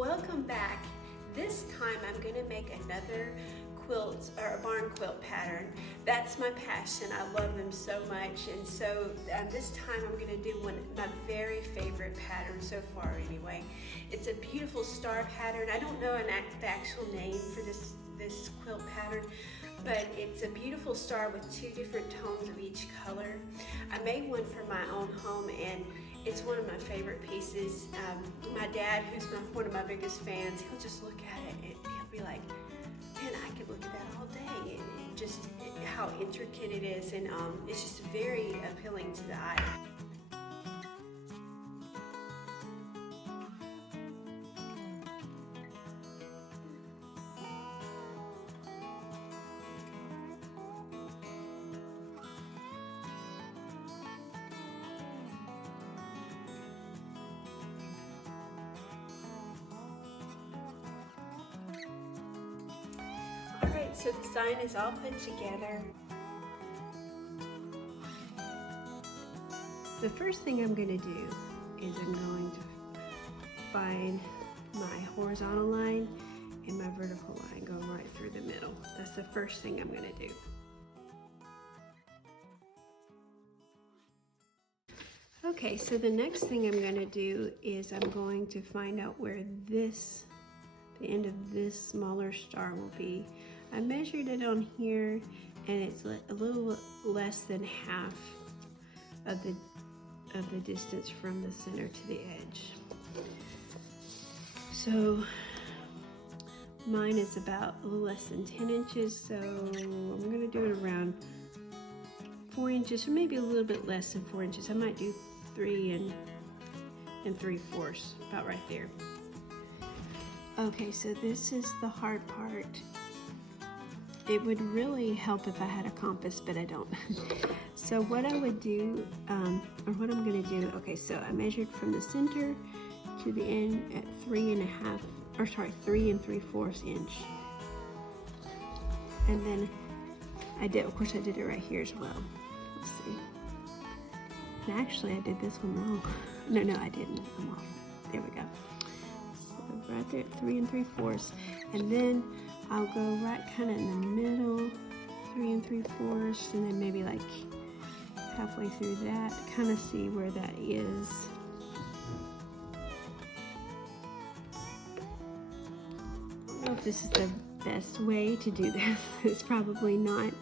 Welcome back. This time I'm going to make another quilt or a barn quilt pattern. That's my passion. I love them so much, and so this time I'm going to do one of my very favorite patterns so far anyway. It's a beautiful star pattern. I don't know the actual name for this quilt pattern, but it's a beautiful star with two different tones of each color. I made one for my own home, and it's one of my favorite pieces. My dad, who's one of my biggest fans, he'll just look at it and he'll be like, man, I could look at that all day. And just how intricate it is, and it's just very appealing to the eye. Alright, so the sign is all put together. The first thing I'm going to do is I'm going to find my horizontal line and my vertical line, go right through the middle. That's the first thing I'm going to do. Okay, so the next thing I'm going to do is I'm going to find out where the end of this smaller star will be. I measured it on here, and it's a little less than half of the distance from the center to the edge. So mine is about a little less than 10 inches, so I'm going to do it around 4 inches, or maybe a little bit less than 4 inches. I might do 3 3/4, about right there. Okay, so this is the hard part. It would really help if I had a compass, but I don't. So what I would do, or what I'm gonna do, okay, so I measured from the center to the end at 3 3/4 inch. And then of course I did it right here as well. Let's see. And actually I did this one wrong. No, I didn't, I'm off. There we go. So right there at 3 3/4, and then I'll go right kind of in the middle, 3 3/4, and then maybe like halfway through that, kind of see where that is. I don't know if this is the best way to do this. It's probably not,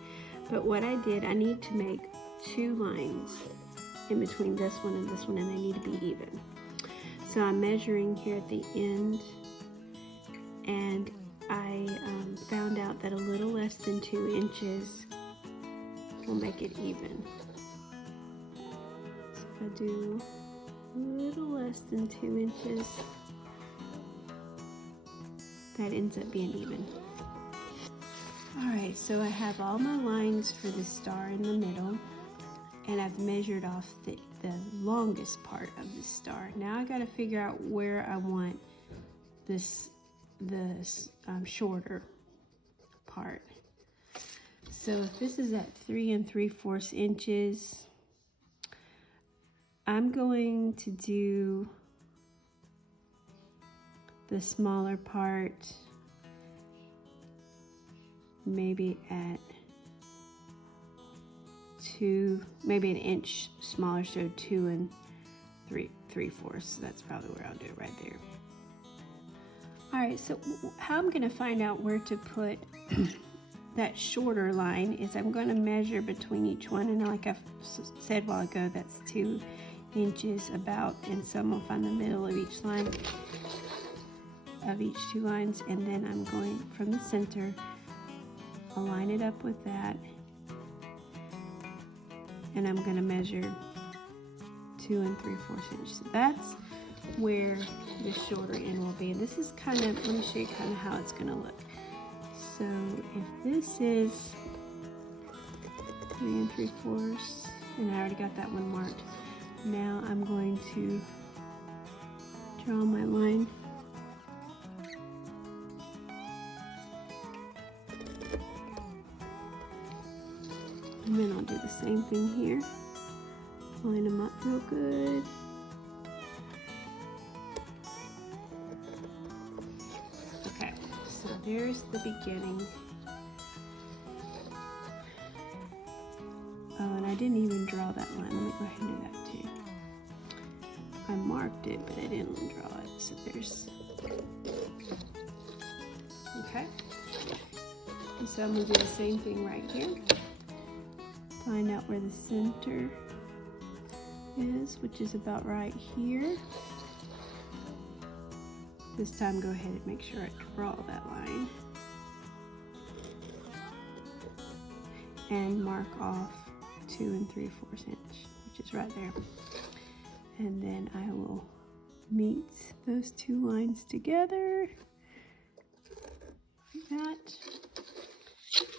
but what I did, I need to make 2 lines in between this one, and they need to be even. So I'm measuring here at the end, and I found out that a little less than 2 inches will make it even. So if I do a little less than 2 inches, that ends up being even. Alright, so I have all my lines for the star in the middle, and I've measured off the longest part of the star. Now I got to figure out where I want this shorter part. So if this is at 3 3/4 inches, I'm going to do the smaller part maybe at 2, maybe an inch smaller, so 2 3/4. So that's probably where I'll do it right there. Alright, so how I'm going to find out where to put that shorter line is I'm going to measure between each one, and like I said a while ago, that's 2 inches about, and so I'm going to find the middle of each line, of each 2 lines, and then I'm going from the center, I'll line it up with that, and I'm going to measure 2 3/4 inches. So that's where the shorter end will be. And this is kind of, let me show you kind of how it's going to look. So if this is 3 3/4, and I already got that one marked, now I'm going to draw my line. And then I'll do the same thing here. Line them up real good. there's the beginning. Oh, and I didn't even draw that line. Let me go ahead and do that too. I marked it, but I didn't draw it. So there's, okay. And so I'm gonna do the same thing right here. Find out where the center is, which is about right here. This time go ahead and make sure I draw that line. And mark off 2 3/4 inch, which is right there. And then I will meet those two lines together, like that.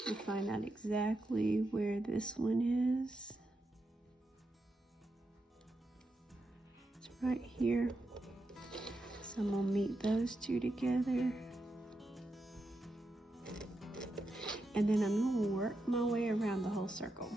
And find out exactly where this one is. It's right here. So I'm gonna meet those two together. And then I'm gonna work my way around the whole circle.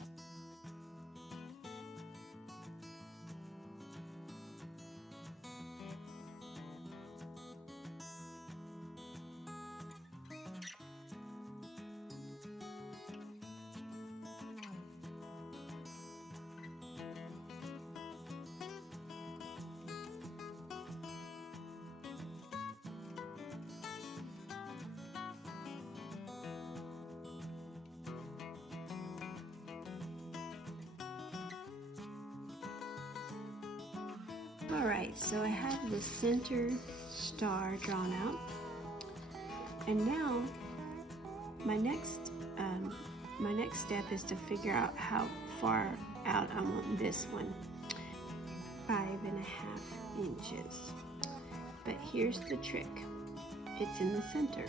Alright, so I have the center star drawn out, and now my next step is to figure out how far out I want this one. 5.5 inches. But here's the trick. It's in the center.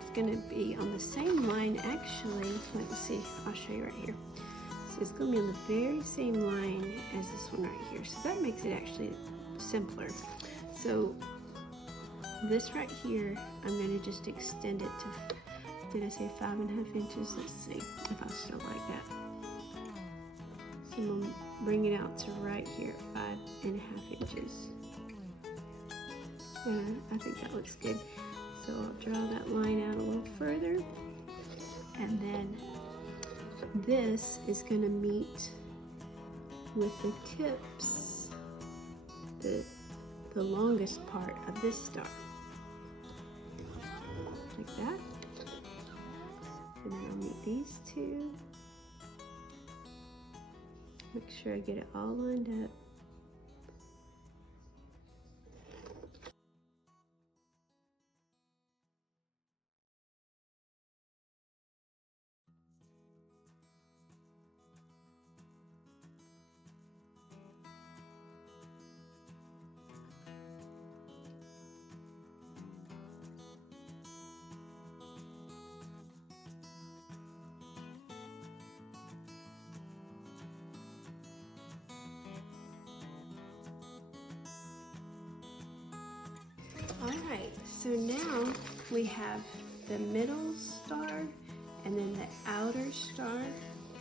It's gonna be on the same line actually. Let's see, I'll show you right here. So it's gonna be on the very same line as this one right here. So that makes it actually simpler. So this right here, I'm gonna just extend it to, did I say 5.5 inches? Let's see if I still like that. So I'm gonna bring it out to right here, 5.5 inches. And I think that looks good. So I'll draw that line out a little further. And then this is going to meet with the tips, the longest part of this star. Like that. And then I'll meet these two. Make sure I get it all lined up. Alright, so now we have the middle star and then the outer star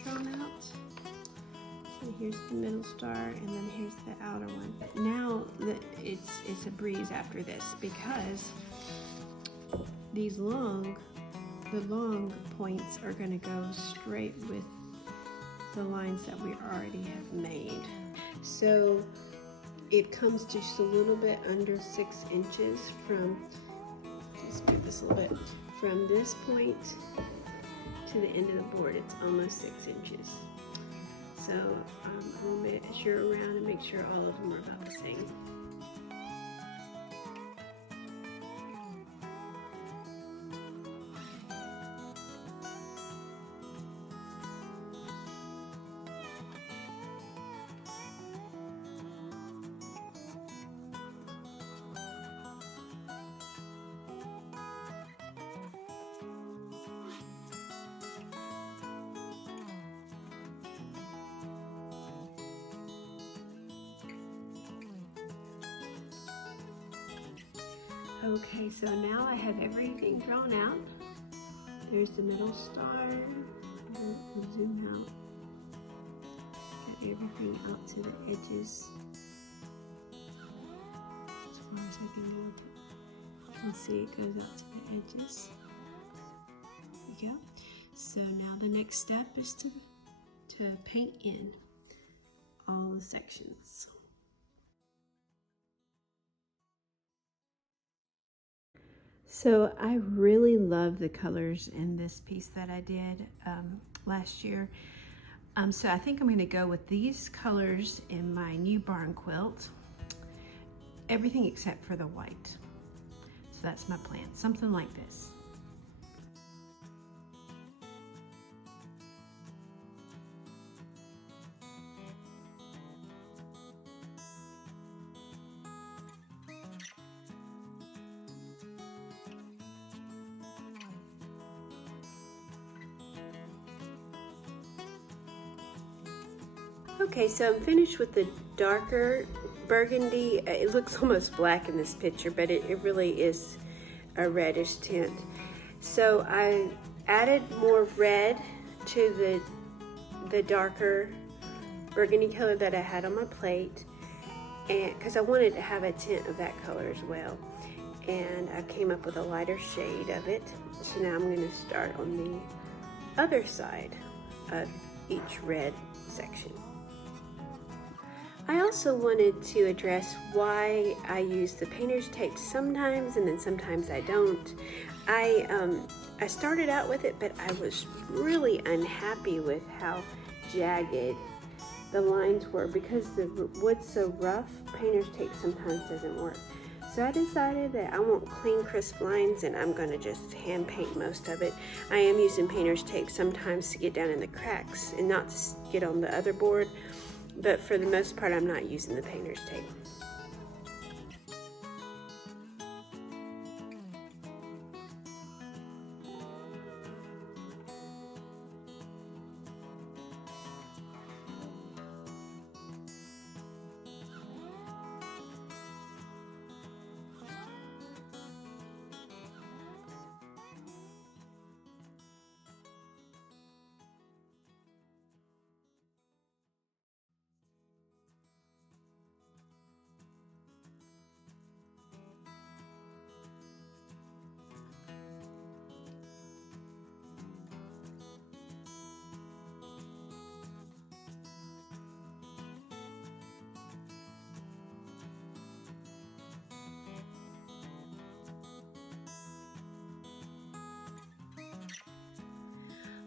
drawn out. So here's the middle star and then here's the outer one. Now it's a breeze after this because the long points are going to go straight with the lines that we already have made. So it comes just a little bit under 6 inches from, let's move this a little bit, from this point to the end of the board. It's almost 6 inches. So I'll measure around and make sure all of them are about the same. Okay, so now I have everything drawn out. There's the middle star. We'll zoom out. Get everything out to the edges as far as I can go. can see it goes out to the edges. There you go. So now the next step is to paint in all the sections. So I really love the colors in this piece that I did last year. So I think I'm going to go with these colors in my new barn quilt. Everything except for the white. So that's my plan, something like this. Okay, so I'm finished with the darker burgundy. It looks almost black in this picture, but it really is a reddish tint. So I added more red to the darker burgundy color that I had on my plate, and because I wanted to have a tint of that color as well. And I came up with a lighter shade of it. So now I'm going to start on the other side of each red section. I also wanted to address why I use the painter's tape sometimes and then sometimes I don't. I started out with it, but I was really unhappy with how jagged the lines were. Because the wood's so rough, painter's tape sometimes doesn't work. So I decided that I want clean, crisp lines, and I'm going to just hand paint most of it. I am using painter's tape sometimes to get down in the cracks and not to get on the other board. But for the most part, I'm not using the painter's tape.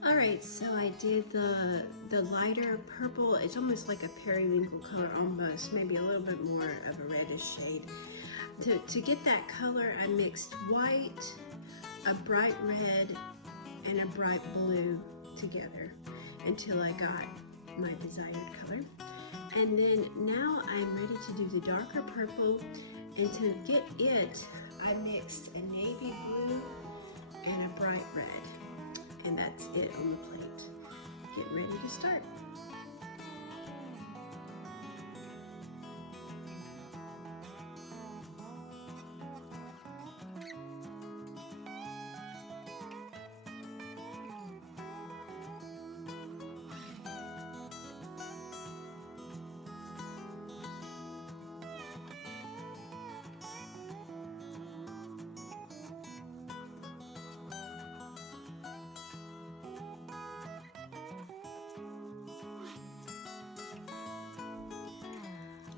Alright, so I did the lighter purple. It's almost like a periwinkle color almost, maybe a little bit more of a reddish shade. To get that color, I mixed white, a bright red, and a bright blue together until I got my desired color. And then now I'm ready to do the darker purple, and to get it, I mixed a navy blue and a bright red. And that's it on the plate. Get ready to start.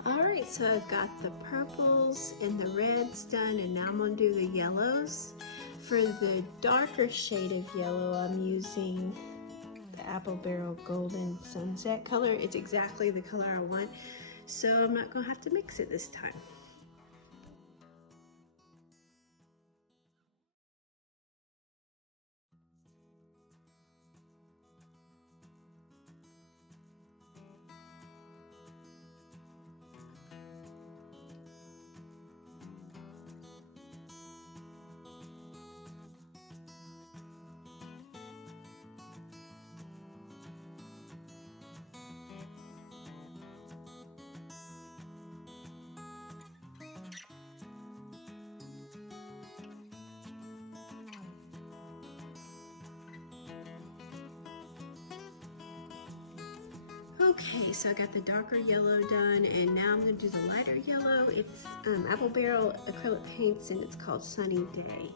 Alright, so I've got the purples and the reds done, and now I'm going to do the yellows. For the darker shade of yellow, I'm using the Apple Barrel Golden Sunset color. It's exactly the color I want, so I'm not going to have to mix it this time. Okay, so I got the darker yellow done, and now I'm going to do the lighter yellow. It's Apple Barrel acrylic paints, and it's called Sunny Day.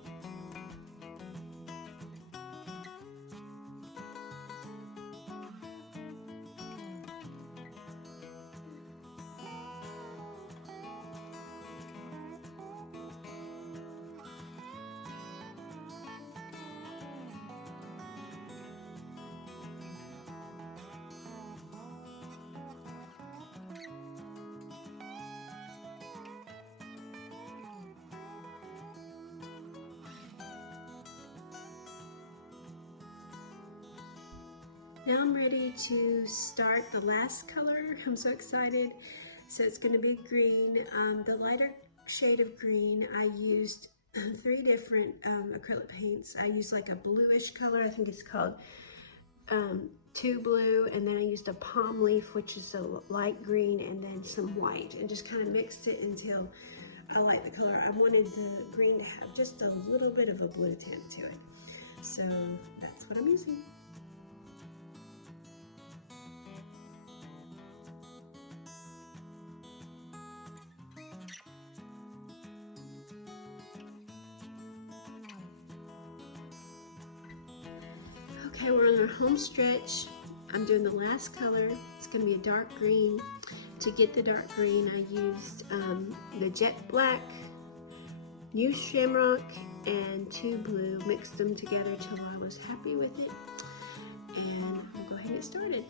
Now I'm ready to start the last color. I'm so excited. So it's going to be green. The lighter shade of green, I used 3 different acrylic paints. I used like a bluish color, I think it's called 2 blue, and then I used a palm leaf, which is a light green, and then some white, and just kind of mixed it until I like the color. I wanted the green to have just a little bit of a blue tint to it. So that's what I'm using. Okay, we're on our home stretch. I'm doing the last color. It's going to be a dark green. To get the dark green, I used the jet black, new shamrock, and 2 blue. Mixed them together till I was happy with it. And we'll go ahead and get started.